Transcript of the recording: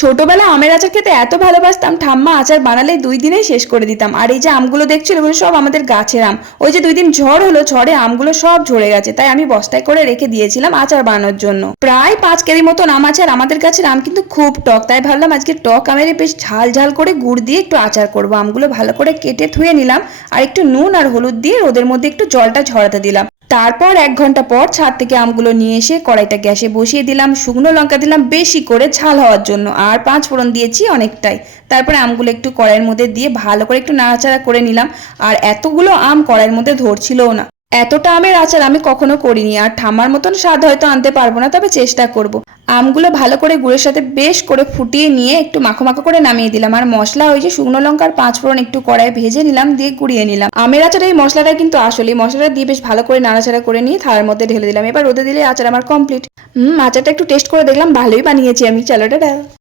ছোটবেলায় আমের আচার খেতে এত ভালোবাসতাম, ঠাম্মা আচার বানালে 2 দিনেই শেষ করে দিতাম। আর এই যে আমগুলো দেখছিল এগুলো সব আমাদের গাছের আম। ওই যে 2 দিন ঝড় হলো, ঝড়ে আমগুলো সব ঝরে গেছে, তাই আমি বস্তায় করে রেখে দিয়েছিলাম আচার বানানোর জন্য। প্রায় 5 কেজি মতন আম আছে। আর আমাদের গাছের আম কিন্তু খুব টক, তাই ভাবলাম আজকে টক আমের বেশ ঝাল ঝাল করে গুড় দিয়ে একটু আচার করবো। আমগুলো ভালো করে কেটে ধুয়ে নিলাম, আর একটু নুন আর হলুদ দিয়ে রোদের মধ্যে একটু জলটা ঝরাতে দিলাম। তারপর 1 ঘন্টা পর ছাদ থেকে আমগুলো নিয়ে এসে কড়াইটা গ্যাসে বসিয়ে দিলাম, শুকনো লঙ্কা দিলাম বেশি করে ঝাল হওয়ার জন্য, আর 5 ফোড়ন দিয়েছি অনেকটাই। তারপরে আমগুলো একটু কড়াইয়ের মধ্যে দিয়ে ভালো করে একটু নাড়াচাড়া করে নিলাম। আর এতগুলো আম কড়াইয়ের মধ্যে ধরছিলও না। এতটা আমের আচার আমি কখনো করিনি, আর ঠাম্মার মতন স্বাদ হয়তো আনতে পারবো না, তবে চেষ্টা করব। আমগুলো ভালো করে গুড়ের সাথে বেশ করে ফুটিয়ে নিয়ে একটু মাখো মাখো করে নামিয়ে দিলাম। আর মশলা ওই যে শুকনো লঙ্কার 5 ফোড়ন একটু কড়াই ভেজে নিলাম, দিয়ে গুঁড়িয়ে নিলাম। আমের আচার এই মশলাটা কিন্তু আসলে মশলাটা দিয়ে বেশ ভালো করে নাড়াচাড়া করে নিয়ে থালার মধ্যে ঢেলে দিলাম। এবার রোদে দিলে আচার আমার কমপ্লিট। আচারটা একটু টেস্ট করে দেখলাম, ভালোই বানিয়েছি আমি। চলো টাটা।